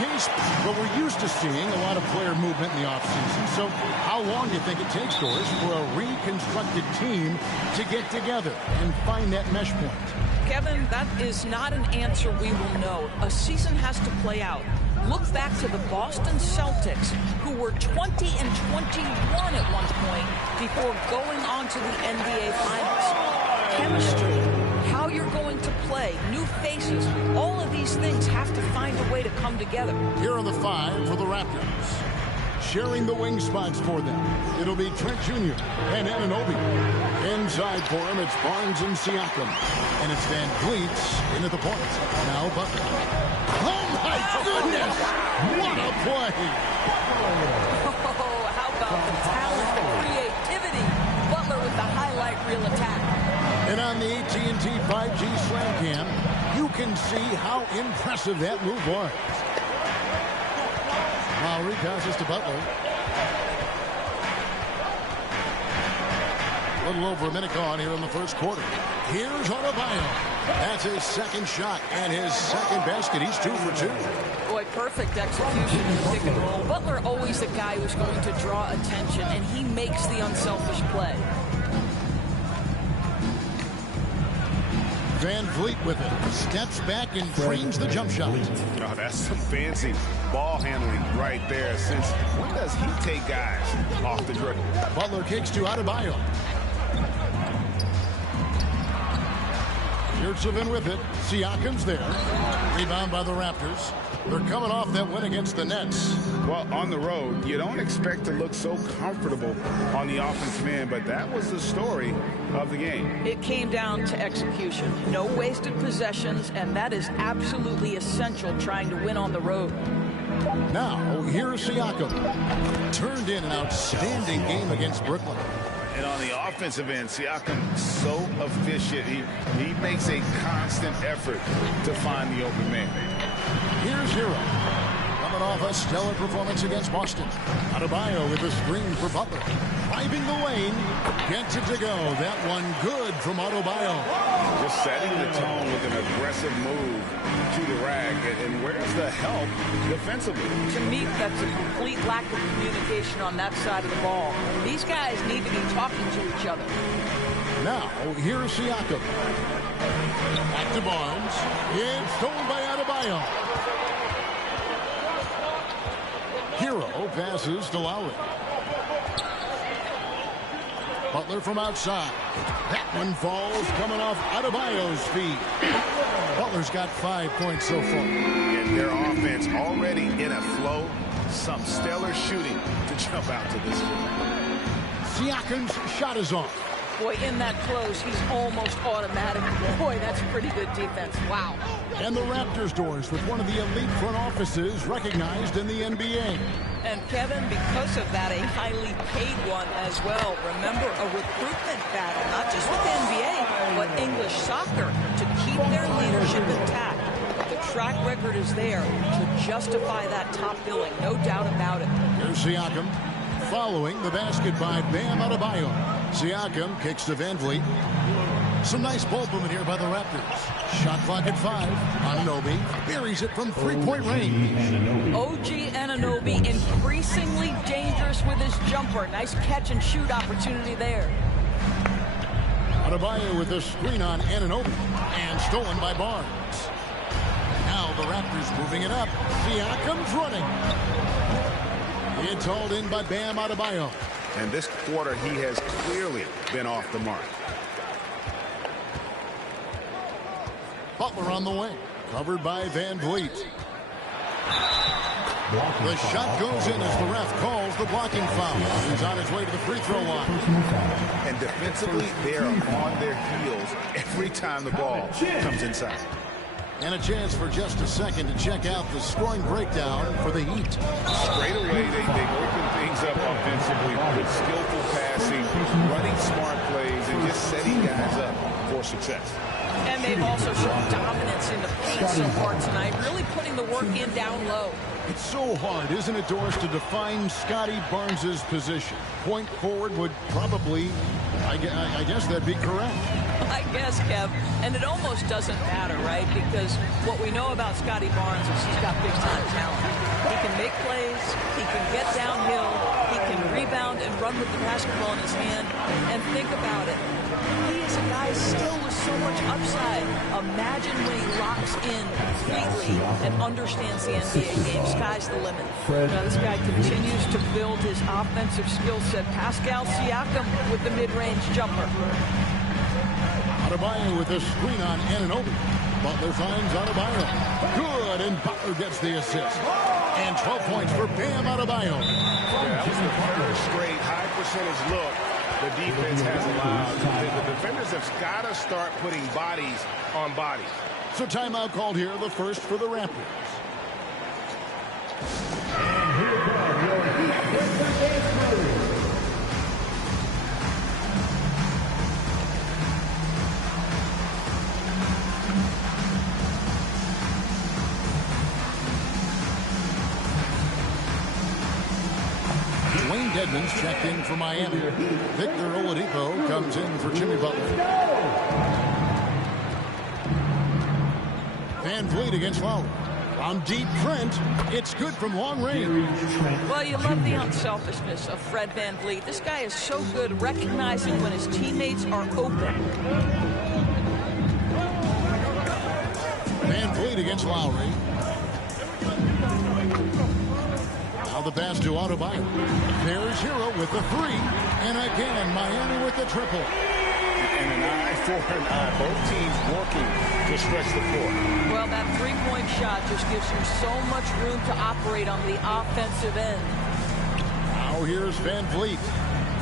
case, but we're used to seeing a lot of player movement in the offseason. So how long do you think it takes, Doris, for a reconstructed team to get together and find that mesh point? Kevin, that is not an answer we will know. A season has to play out. Look back to the Boston Celtics, who were 20 and 21 at one point before going on to the NBA Finals. Chemistry, how you're going to play, new faces, all of these things have to find a way to come together. Here are the 5 for the Raptors. Sharing the wing spots for them, it'll be Trent Jr. and Anunoby. Inside for him, it's Barnes and Siakam. And it's Van Vliet into the point. Now Butler. Oh, my goodness! What a play! Oh, how about the talent, the creativity? Butler with the highlight reel attack. And on the AT&T 5G Slam Cam, you can see how impressive that move was. Lowry passes to Butler. A little over a minute gone here in the first quarter. Here's Adebayo. That's his second shot and his second basket. He's 2 for 2. Boy, perfect execution in pick and roll. Butler always the guy who's going to draw attention, and he makes the unselfish play. Van Vliet with it. Steps back and frames the jump shot. Oh, that's some fancy ball handling right there. Since when does he take guys off the dribble? Butler kicks to Adebayo. Yurtseven with it. Siakam's there. Rebound by the Raptors. They're coming off that win against the Nets. Well, on the road, you don't expect to look so comfortable on the offensive end, but that was the story of the game. It came down to execution. No wasted possessions, and that is absolutely essential trying to win on the road. Now, here's Siakam. Turned in an outstanding game against Brooklyn. And on the offensive end, Siakam so efficient. He makes a constant effort to find the open man. Here's Hero. Coming off a stellar performance against Boston. Adebayo with a screen for Butler. Driving the lane. Gets it to go. That one good from Adebayo. Just setting the tone with an aggressive move to the rack. And where's the help defensively? To me, that's a complete lack of communication on that side of the ball. These guys need to be talking to each other. Now, here's Siakam. Back to Barnes. It's stolen by Adebayo. Hero passes to Lowry. Butler from outside. That one falls coming off Adebayo's feet. Butler's got 5 points so far. And their offense already in a flow. Some stellar shooting to jump out to this one. Siakam's shot is off. Boy, in that close, he's almost automatic. Boy, that's pretty good defense. Wow. And the Raptors doors with one of the elite front offices recognized in the NBA. And Kevin, because of that, a highly paid one as well. Remember, a recruitment battle, not just with the NBA, but English soccer, to keep their leadership intact. The track record is there to justify that top billing, no doubt about it. Here's Siakam following the basket by Bam Adebayo. Siakam kicks to Van Vliet. Some nice ball movement here by the Raptors. Shot clock at 5. Anunoby buries it from three-point range. OG Anunoby increasingly dangerous with his jumper. Nice catch and shoot opportunity there. Adebayo with a screen on Anunoby and stolen by Barnes. Now the Raptors moving it up. Siakam's running. It's hauled in by Bam Adebayo. And this quarter, he has clearly been off the mark. Butler on the wing. Covered by Van Vliet. The shot goes in as the ref calls the blocking foul. He's on his way to the free throw line. And defensively, they are on their heels every time the ball comes inside. And a chance for just a second to check out the scoring breakdown for the Heat. Straight away, they open things up offensively with skillful passing, running smart plays, and just setting guys up for success. And they've also shown dominance in the paint so far tonight, really putting the work in down low. It's so hard, isn't it, Doris, to define Scotty Barnes' position? Point forward would probably, I guess that'd be correct. I guess, Kev. And it almost doesn't matter, right? Because what we know about Scotty Barnes is he's got big-time talent. He can make plays. He can get downhill. He can rebound and run with the basketball in his hand. And think about it. He is a guy still with so much upside. Imagine when he locks in completely and understands the NBA game. Sky's the limit. Now this guy continues to build his offensive skill set. Pascal Siakam with the mid-range jumper. Adebayo with a screen on Anunoby. Butler finds Adebayo. Good, and Butler gets the assist. And 12 points for Bam Adebayo. Yeah, that was the third straight high percentage look the defense has allowed. The defenders have got to start putting bodies on bodies. So timeout called here, the first for the Raptors. And here come your defensive crew. Dwayne Dedmon's checked in for Miami. Victor Oladipo comes in for Jimmy Butler. Van Vliet against Lowry. From deep, Trent. It's good from long range. Well, you love the unselfishness of Fred Van Vliet. This guy is so good recognizing when his teammates are open. Van Vliet against Lowry. Now the pass to Adebayo. There's Hero with the three. And again, Miami with the triple. And an eye for an eye. Both teams working to stretch the floor. Well, that three-point shot just gives you so much room to operate on the offensive end. Now here's Van Vliet.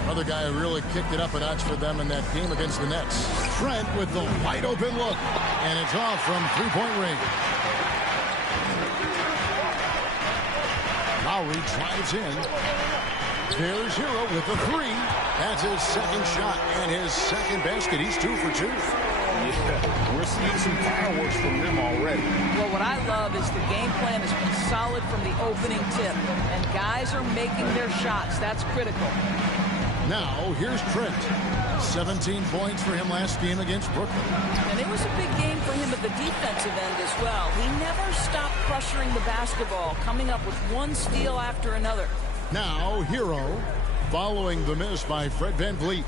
Another guy who really kicked it up a notch for them in that game against the Nets. Trent with the wide open look. And it's off from three-point range. Lowry drives in. There's Hero with the three. That's his second shot and his second basket. He's 2 for 2. Yeah, we're seeing some fireworks from them already. Well, what I love is the game plan has been solid from the opening tip. And guys are making their shots. That's critical. Now, here's Trent. 17 points for him last game against Brooklyn. And it was a big game for him at the defensive end as well. He never stopped pressuring the basketball, coming up with one steal after another. Now, Hero, following the miss by Fred Van Vliet.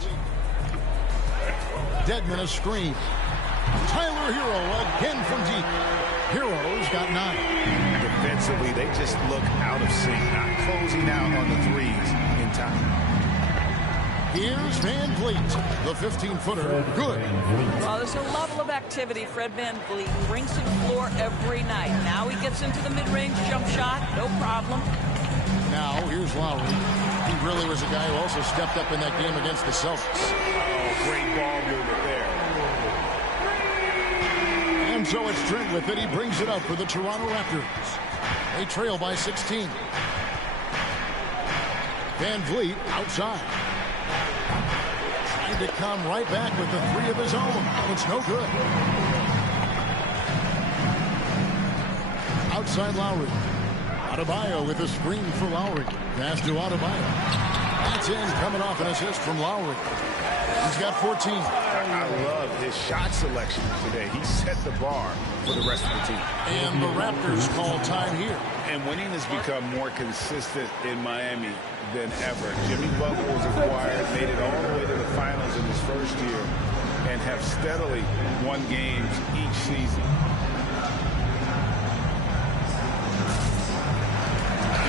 Dedmon a screen. Tyler Hero again from deep. Hero's got 9. Defensively, they just look out of sync, not closing out on the threes in time. Here's Van Vliet, the 15-footer. Good. Well, there's a level of activity. Fred Van Vliet brings to the floor every night. Now he gets into the mid-range jump shot. No problem. Now, here's Lowry. He really was a guy who also stepped up in that game against the Celtics. Oh, great ball movement there. And so it's Trent with it. He brings it up for the Toronto Raptors. They trail by 16. Van Vliet outside. Trying to come right back with the three of his own. It's no good. Outside Lowry. Adebayo with a screen for Lowry. Pass to Adebayo. That's in, coming off an assist from Lowry. He's got 14. I love his shot selection today. He set the bar for the rest of the team. And the Raptors call time here. And winning has become more consistent in Miami than ever. Jimmy Butler was acquired, made it all the way to the finals in his first year, and have steadily won games each season.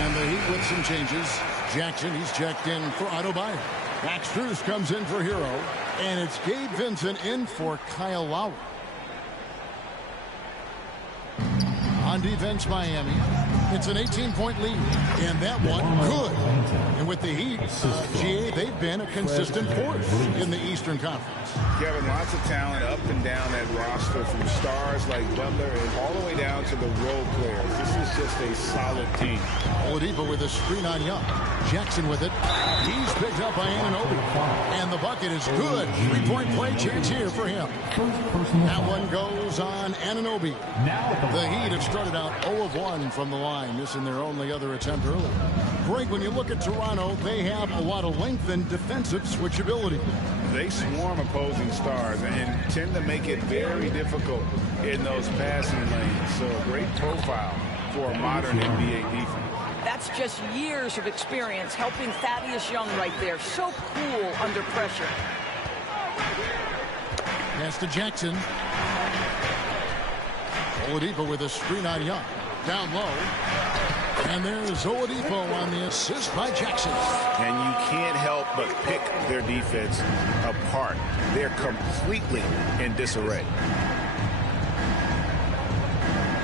And the Heat with some changes. Jackson, he's checked in for Adebayo. Max Strus comes in for Hero. And it's Gabe Vincent in for Kyle Lowry. On defense, Miami. It's an 18-point lead. And that one, good. And with the Heat, GA, they've been a consistent force in the Eastern Conference. Kevin, lots of talent up and down that roster, from stars like Butler and all the way down to the role players. This is just a solid team. Oladipo with a screen on Young. Jackson with it. He's picked up by Anunoby. And the bucket is good. Three-point play chance here for him. That one goes on Anunoby. The Heat have started out 0 of 1 from the line, missing their only other attempt early. Greg, when you look at Toronto, they have a lot of length and defensive switchability. They swarm opposing stars and tend to make it very difficult in those passing lanes. So a great profile for a modern NBA defense. That's just years of experience helping Thaddeus Young right there. So cool under pressure. Pass to Jackson. Oladipo with a screen on Young. Down low. And there's Oladipo on the assist by Jackson. And you can't help but pick their defense apart. They're completely in disarray.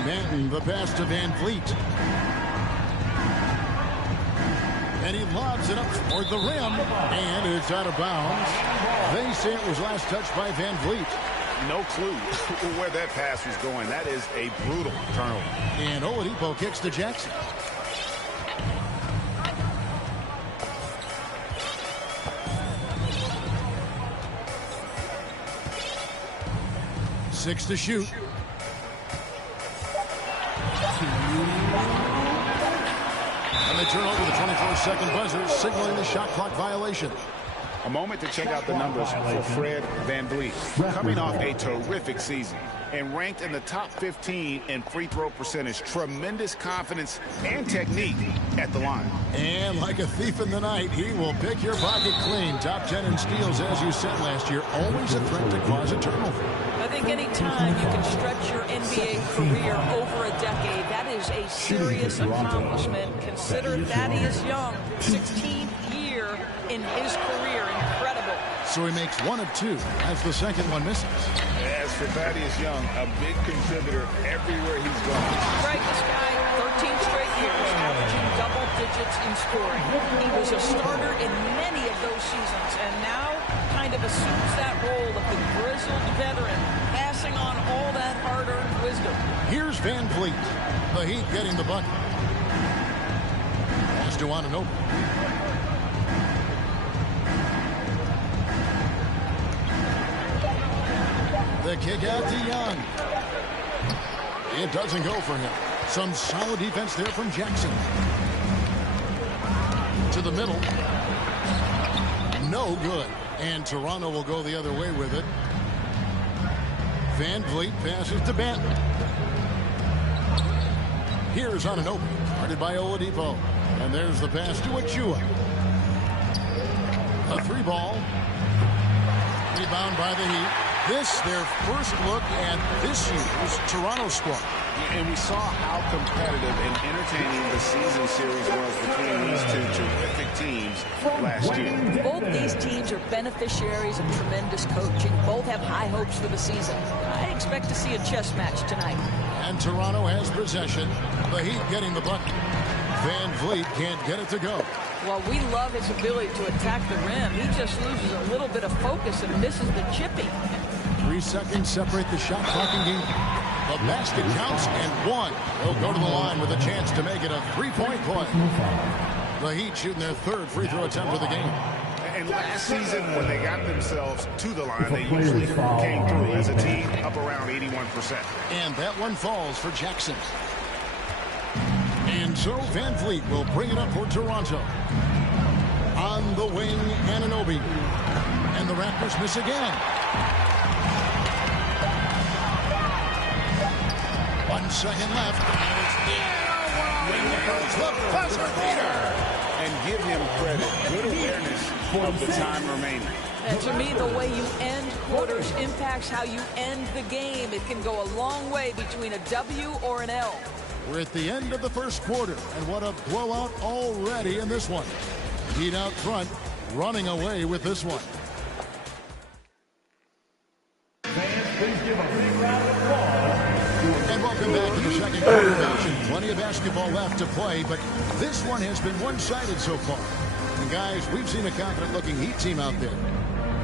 Manton, the pass to Van Vliet. And he lobs it up toward the rim. And it's out of bounds. They say it was last touched by Van Vliet. No clue where that pass was going. That is a brutal turnover. And Oladipo kicks to Jackson. Six to shoot. And they turn over the 24-second buzzer, signaling the shot clock violation. A moment to check out the numbers for Fred VanVleet. Coming off a terrific season and ranked in the top 15 in free throw percentage. Tremendous confidence and technique at the line. And like a thief in the night, he will pick your pocket clean. Top 10 in steals, as you said last year. Always a threat to cause a turnover. I think any time you can stretch your NBA career over a decade, that is a serious accomplishment. Consider Thaddeus Young, 16th year in his career. Incredible. So he makes one of two as the second one misses. As for Thaddeus Young, a big contributor everywhere he's gone. Right, this guy, 13 straight years, averaging double digits in scoring. He was a starter in many of those seasons, and now kind of assumes that role of the grizzled veteran, passing on all that hard-earned wisdom. Here's Van Vliet. The Heat getting the bucket. Pass to Anunoby. The kick out to Young. It doesn't go for him. Some solid defense there from Jackson. To the middle. No good. And Toronto will go the other way with it. Van Vliet passes to Banton. Here's Anunoby. Guarded by Oladipo. And there's the pass to Achua. A three ball. Rebound by the Heat. This, their first look at this year's Toronto squad. And we saw how competitive and entertaining the season series was between these two terrific teams last year. Both these teams are beneficiaries of tremendous coaching. Both have high hopes for the season. I expect to see a chess match tonight. And Toronto has possession. The Heat getting the bucket. Van Vliet can't get it to go. Well, we love his ability to attack the rim. He just loses a little bit of focus and misses the chipping. 3 seconds separate the shot clock and game. The basket counts and one. They'll go to the line with a chance to make it a three-point play. The Heat shooting their third free throw attempt of the game. And last season, when they got themselves to the line, they usually came through as a team up around 81%. And that one falls for Jackson. And so Van Vliet will bring it up for Toronto. On the wing, Anunoby. And the Raptors miss again. 1 second left. And it's there's the buzzer beater. And give him credit. Good awareness of the time remaining. And to me, the way you end quarters impacts how you end the game. It can go a long way between a W or an L. We're at the end of the first quarter, and what a blowout already in this one. Heat out front, running away with this one. Fans, please give a big round of applause. And welcome back to the second quarter of action. Plenty of basketball left to play, but this one has been one-sided so far. And guys, we've seen a confident-looking Heat team out there.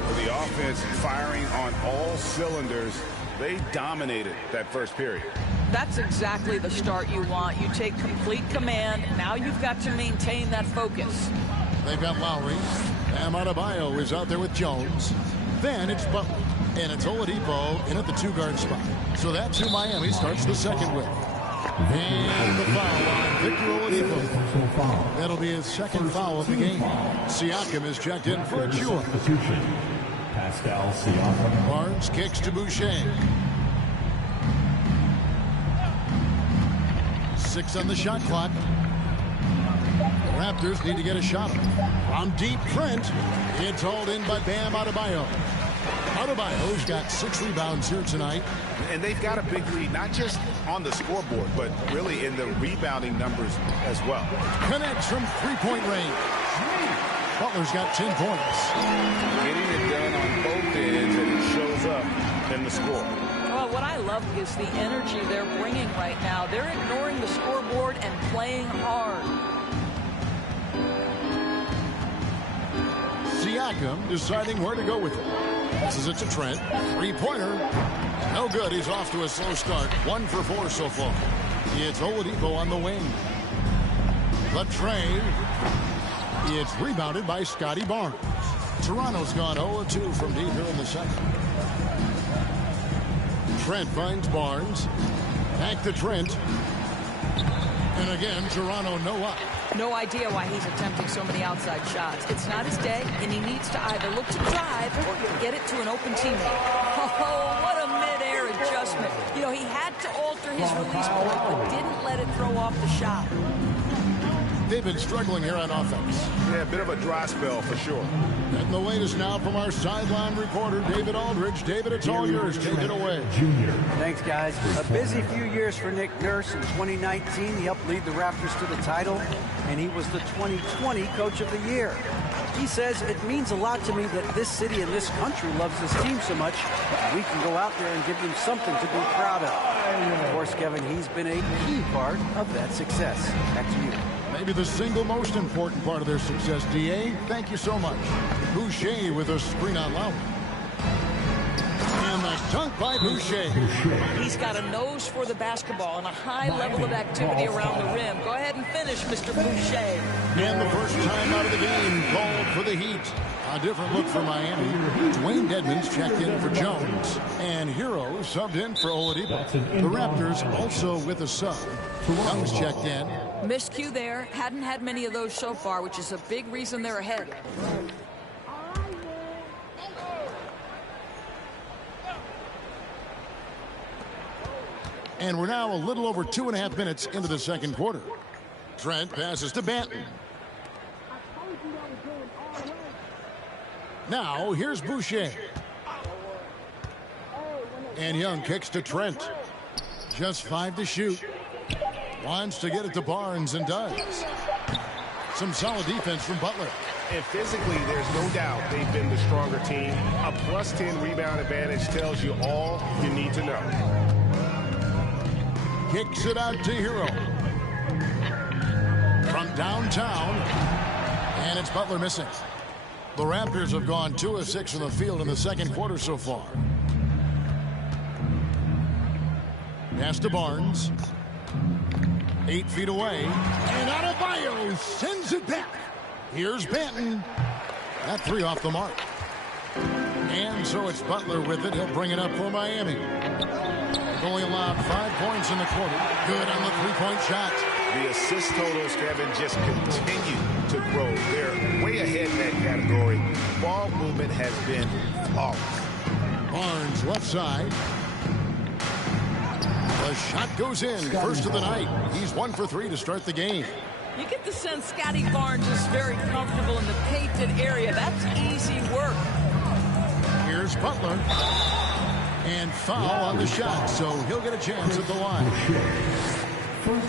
With the offense firing on all cylinders, they dominated that first period. That's exactly the start you want. You take complete command. Now you've got to maintain that focus. They've got Lowry. Bam Adebayo is out there with Jones. Then it's Butler. And it's Oladipo in at the two-guard spot. So that's who Miami starts the second with. And the foul on Victor Oladipo. That'll be his second foul of the game. Siakam is checked in for Achua. Pascal Siakam. Barnes kicks to Boucher. 6 on the shot clock. The Raptors need to get a shot. From deep, Trent. It's hauled in by Bam Adebayo. Adebayo's got 6 rebounds here tonight. And they've got a big lead, not just on the scoreboard, but really in the rebounding numbers as well. Connects from three-point range. Butler's got 10 points. Getting it done on both ends, and it shows up in the score. Well, what I love is the energy they're bringing right now. They're ignoring the scoreboard and playing hard. Siakam deciding where to go with it. Passes it to Trent. Three-pointer. No good. He's off to a slow start. 1 for 4 so far. It's Oladipo on the wing. The trade. It's rebounded by Scotty Barnes. Toronto's gone 0-2 from deep here in the second. Trent finds Barnes. Back to Trent. And again, Toronto no up. No idea why he's attempting so many outside shots. It's not his day, and he needs to either look to drive or get it to an open teammate. Oh, what a mid-air adjustment. You know, he had to alter his release point, but didn't let it throw off the shot. They've been struggling here on offense. Yeah, a bit of a dry spell for sure. And the latest now from our sideline reporter, David Aldridge. David, it's all yours. Take it away. Thanks, guys. A busy few years for Nick Nurse. In 2019, he helped lead the Raptors to the title, and he was the 2020 Coach of the Year. He says, it means a lot to me that this city and this country loves this team so much. We can go out there and give them something to be proud of. Of course, Kevin, he's been a key part of that success. Back to you. Maybe the single most important part of their success, D.A. Thank you so much. Boucher with a screen on Lowry. And the dunk by Boucher. He's got a nose for the basketball and a high level of activity around the rim. Go ahead and finish, Mr. Boucher. And the first time out of the game called for the Heat. A different look for Miami. Dwayne Dedmon's checked in for Jones. And Hero subbed in for Oladipo. The Raptors also with a sub. Young's checked in. Miscue there. Hadn't had many of those so far, which is a big reason they're ahead. And we're now a little over 2.5 minutes into the second quarter. Trent passes to Banton. Now, here's Boucher. And Young kicks to Trent. Just 5 to shoot. Wants to get it to Barnes and does. Some solid defense from Butler. And physically, there's no doubt they've been the stronger team. A +10 rebound advantage tells you all you need to know. Kicks it out to Hero. From downtown. And it's Butler missing. The Raptors have gone 2 of 6 from the field in the second quarter so far. Pass to Barnes. 8 feet away. And Adebayo sends it back. Here's Banton. That 3 off the mark. And so it's Butler with it. He'll bring it up for Miami. They've only allowed 5 points in the quarter. Good on the 3-point shot. The assist totals, Kevin, just continue to grow. They're way ahead in that category. Ball movement has been flawless. Barnes left side. The shot goes in. First of the night. He's 1 for 3 to start the game. You get the sense Scotty Barnes is very comfortable in the painted area. That's easy work. Here's Butler. And foul on the shot, so he'll get a chance at the line.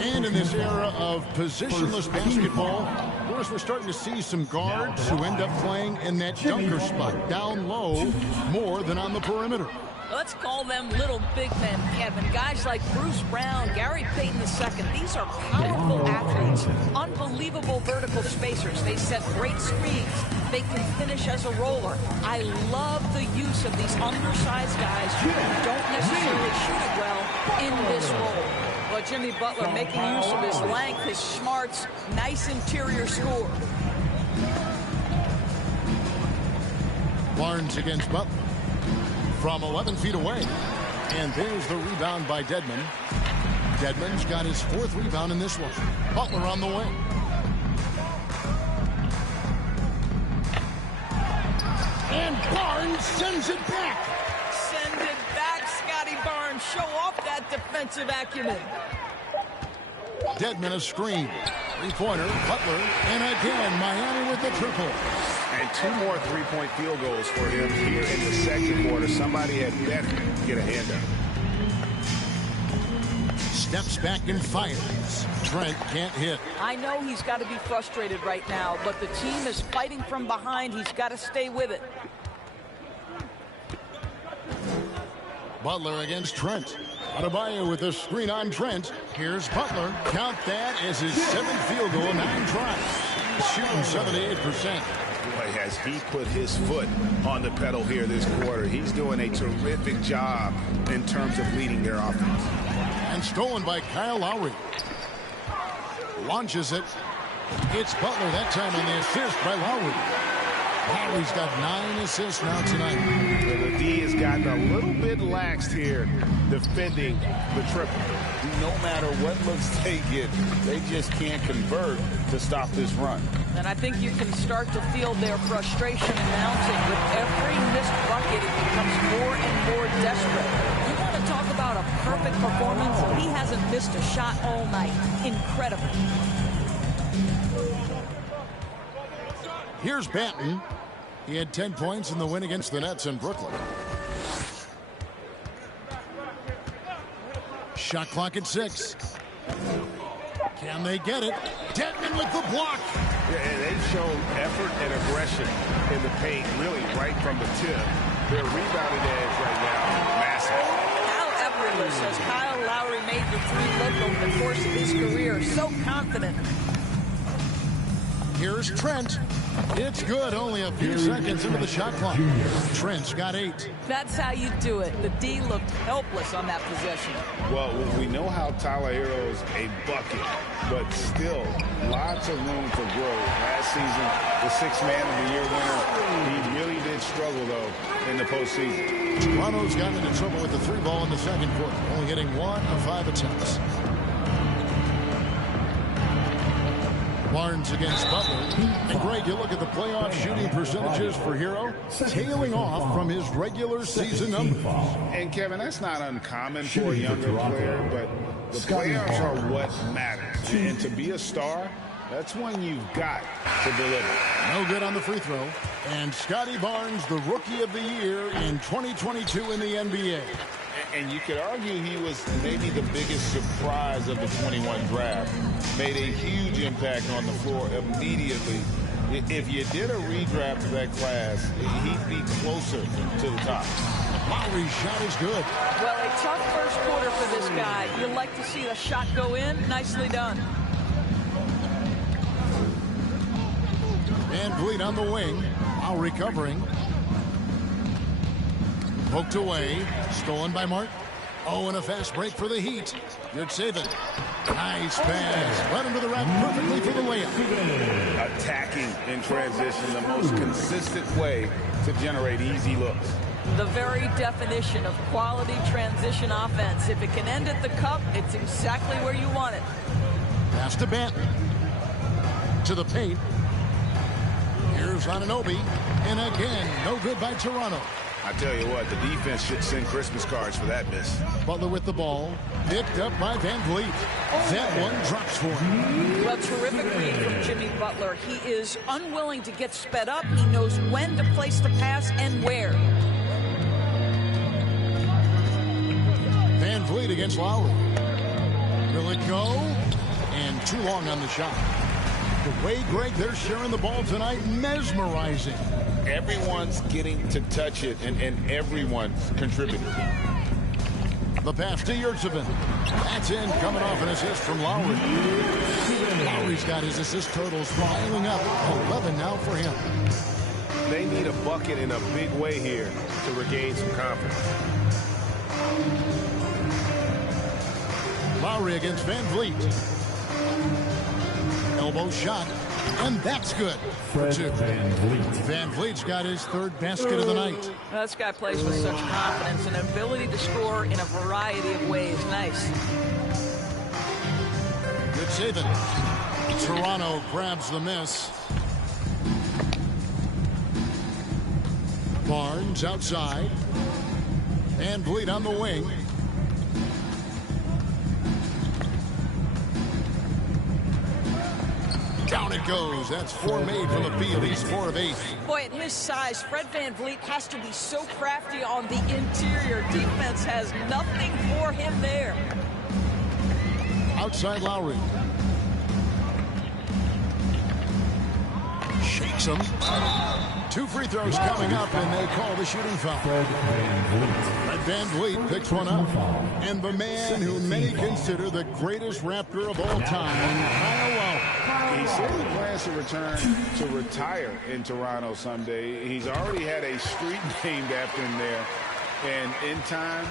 And in this era of positionless basketball, of course, we're starting to see some guards who end up playing in that dunker spot, down low, more than on the perimeter. Let's call them little big men, Kevin. Guys like Bruce Brown, Gary Payton II. These are powerful athletes, unbelievable vertical spacers. They set great screens. They can finish as a roller. I love the use of these undersized guys who don't necessarily shoot it well in this role. But Jimmy Butler making use of his length, his smarts, nice interior score. Barnes against Butler. From 11 feet away. And there's the rebound by Dedmon. Dedmon's got his 4th rebound in this one. Butler on the wing. And Barnes sends it back. Send it back, Scotty Barnes. Show off that defensive acumen. Dedmon a screen. Three-pointer, Butler, and again Miami with the triple. And 2 more three-point field goals for him here in the second quarter. Somebody had better get a hand up. Steps back and fires. Trent can't hit. I know he's got to be frustrated right now, but the team is fighting from behind. He's got to stay with it. Butler against Trent. Adebayo with a screen on Trent. Here's Butler. Count that as his 7th field goal in 9 tries. Shooting 78%. Boy, has he put his foot on the pedal here this quarter. He's doing a terrific job in terms of leading their offense. And stolen by Kyle Lowry. Launches it. It's Butler that time on the assist by Lowry. Lowry's got 9 assists now tonight. The D has gotten a little bit laxed here defending the triple. No matter what looks they get, they just can't convert to stop this run. And I think you can start to feel their frustration mounting. With every missed bucket, it becomes more and more desperate. You want to talk about a perfect performance? He hasn't missed a shot all night. Incredible. Here's Banton. He had 10 points in the win against the Nets in Brooklyn. Shot clock at 6. Can they get it? Dedmon with the block. Yeah, and they've shown effort and aggression in the paint, really right from the tip. Their rebounding edge right now, massive. How effortless has Kyle Lowry made the 3 look over the course of his career. So confident. Here's Trent. It's good. Only a few seconds into the shot clock. Trent's got 8. That's how you do it. The D looked helpless on that possession. Well, we know how Tyler Hero's a bucket, but still lots of room for growth. Last season, the 6th man of the year winner, he really did struggle, though, in the postseason. Toronto's gotten into trouble with the 3 ball in the second quarter, only hitting 1 of 5 attempts. Barnes against Butler. And Greg, you look at the playoff shooting percentages for Hero, tailing off from his regular season numbers. And Kevin, that's not uncommon for a younger player, but the playoffs are what matters. And to be a star, that's when you've got to deliver. No good on the free throw. And Scotty Barnes, the Rookie of the Year in 2022 in the NBA. And you could argue he was maybe the biggest surprise of the 21 draft. Made a huge impact on the floor immediately. If you did a redraft of that class, he'd be closer to the top. Lowry's shot is good. Well, a tough first quarter for this guy. You'd like to see the shot go in. Nicely done. Van Vliet on the wing. Lowry covering. Poked away. Stolen by Martin. Oh, and a fast break for the Heat. Good saving. Nice pass. Led him to the rack perfectly for the layup. Attacking in transition, the most consistent way to generate easy looks. The very definition of quality transition offense. If it can end at the cup, it's exactly where you want it. Pass to Banton. To the paint. Here's Anunoby. And again, no good by Toronto. I tell you what, the defense should send Christmas cards for that miss. Butler with the ball. Picked up by Van Vliet. That one drops for him. Well, terrific read from Jimmy Butler. He is unwilling to get sped up. He knows when to place the pass and where. Van Vliet against Lowry. Will it go? And too long on the shot. The way, Greg, they're sharing the ball tonight, mesmerizing. Everyone's getting to touch it, and everyone's contributing. The pass to Yurtseven. That's in, coming off an assist from Lowry. Lowry's got his assist totals piling up. 11 now for him. They need a bucket in a big way here to regain some confidence. Lowry against Van Vliet. Elbow shot, and that's good for 2. Van Vliet's got his 3rd basket of the night. This guy plays with such confidence and ability to score in a variety of ways. Nice. Good saving. Toronto grabs the miss. Barnes outside. VanVleet on the wing. Down it goes. That's 4 made from the field. He's 4 of 8. Boy, at his size, Fred VanVleet has to be so crafty on the interior. Defense has nothing for him there. Outside Lowry. Shakes him. 2 free throws coming up, and they call the shooting foul. Fred VanVleet picks one up. And the man who many consider the greatest Raptor of all time, Kyle Lowry. He certainly plans to return to retire in Toronto someday. He's already had a street named after him there. And in time,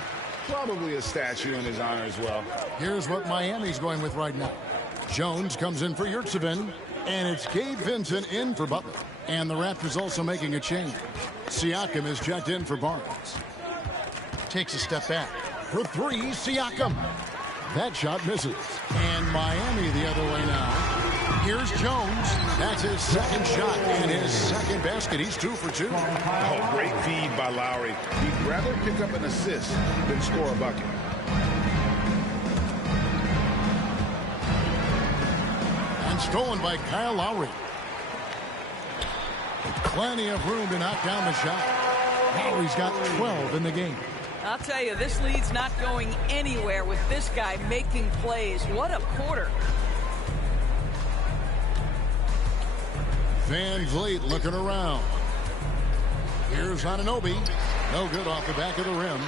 probably a statue in his honor as well. Here's what Miami's going with right now. Jones comes in for Yurtseven. And it's Gabe Vincent in for Butler. And the Raptors also making a change. Siakam is checked in for Barnes. Takes a step back. For 3, Siakam. That shot misses. And Miami the other way now. Here's Jones. That's his second shot and his second basket. He's 2 for 2. Oh, great feed by Lowry. He'd rather pick up an assist than score a bucket. And stolen by Kyle Lowry. Plenty of room to knock down the shot. Lowry's got 12 in the game. I'll tell you, this lead's not going anywhere with this guy making plays. What a quarter. VanVleet looking around. Here's Anunoby. No good off the back of the rim.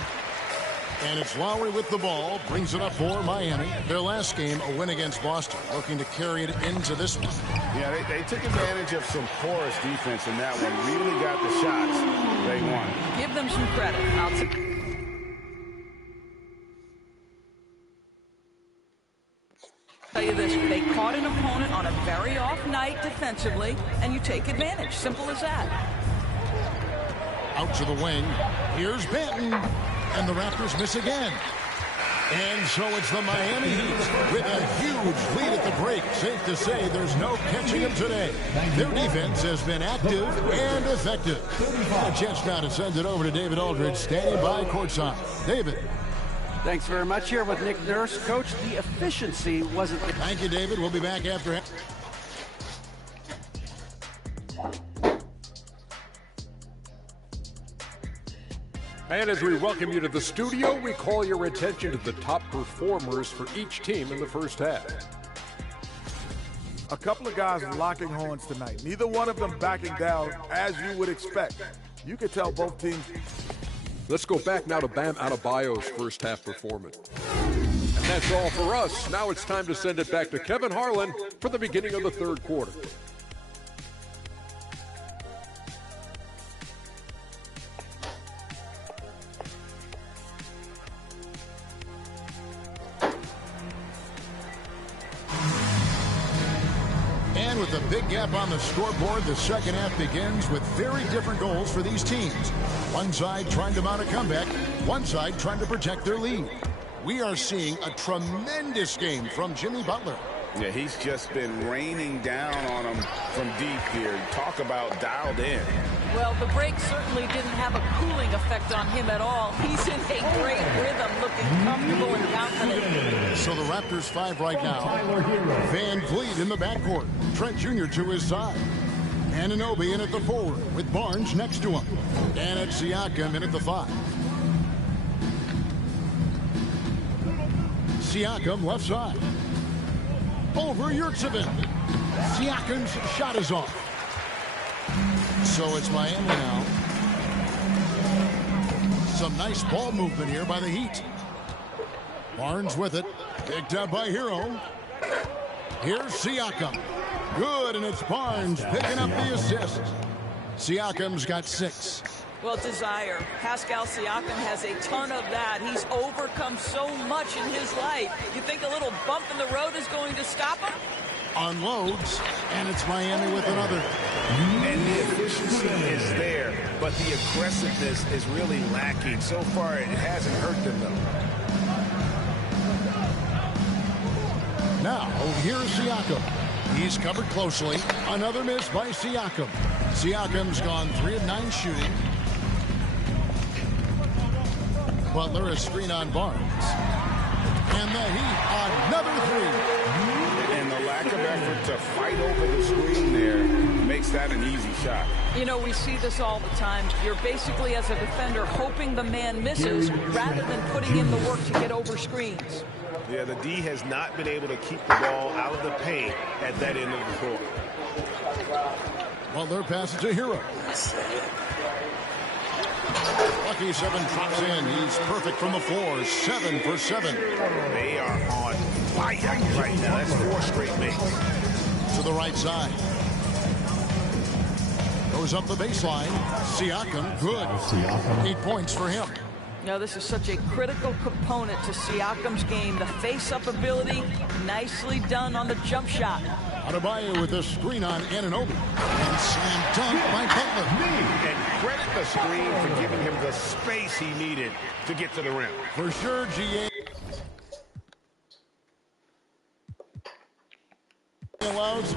And it's Lowry with the ball. Brings it up for Miami. Their last game, a win against Boston. Looking to carry it into this one. Yeah, they took advantage of some porous defense in that one. Really got the shots they won. Give them some credit. I'll tell you this, they caught an opponent on a very off night defensively, and you take advantage. Simple as that. Out to the wing. Here's Banton. And the Raptors miss again. And so it's the Miami Heat with a huge lead at the break. Safe to say there's no catching them today. Their defense has been active and effective. A chance now to send it over to David Aldridge, standing by courtside. David. Thanks very much. Here with Nick Nurse. Coach, the efficiency wasn't... Thank you, David. We'll be back after... And as we welcome you to the studio, we call your attention to the top performers for each team in the first half. A couple of guys locking horns tonight. Neither one of them backing down as you would expect. You could tell both teams. Let's go back now to Bam Adebayo's first half performance. And that's all for us. Now it's time to send it back to Kevin Harlan for the beginning of the third quarter. With a big gap on the scoreboard, the second half begins with very different goals for these teams. One side trying to mount a comeback, one side trying to protect their lead. We are seeing a tremendous game from Jimmy Butler. Yeah, he's just been raining down on them from deep here. Talk about dialed in. Well, the break certainly didn't have a cooling effect on him at all. He's in a great rhythm, looking comfortable and confident. So the Raptors 5 right now. VanVleet in the backcourt. Trent Jr. to his side. Anunoby in at the forward with Barnes next to him. And it's Siakam in at the 5. Siakam left side. Over Yurtseven. Siakam's shot is off. So it's Miami now. Some nice ball movement here by the Heat. Barnes with it. Picked up by Hero. Here's Siakam. Good, and it's Barnes picking up the assist. Siakam's got 6. Well, desire. Pascal Siakam has a ton of that. He's overcome so much in his life. You think a little bump in the road is going to stop him? Unloads, and it's Miami with another. And the efficiency is there, but the aggressiveness is really lacking. So far, it hasn't hurt them, though. Now, here's Siakam. He's covered closely. Another miss by Siakam. Siakam's gone 3 of 9 shooting. Butler, a screen on Barnes. And the Heat, another three. And the lack of effort to fight over the screen there makes that an easy shot. You know, we see this all the time. You're basically, as a defender, hoping the man misses rather than putting in the work to get over screens. Yeah, the D has not been able to keep the ball out of the paint at that end of the court. Butler passes to Hero. Lucky 7 drops in. He's perfect from the floor. 7 for 7. They are on fire right now. That's 4 straight makes. To the right side. Goes up the baseline. Siakam, good. 8 points for him. Now, this is such a critical component to Siakam's game. The face-up ability, nicely done on the jump shot. Adebayo with a screen on Anunoby. And slam dunk by Butler. And credit the screen for giving him the space he needed to get to the rim. For sure, GA allows.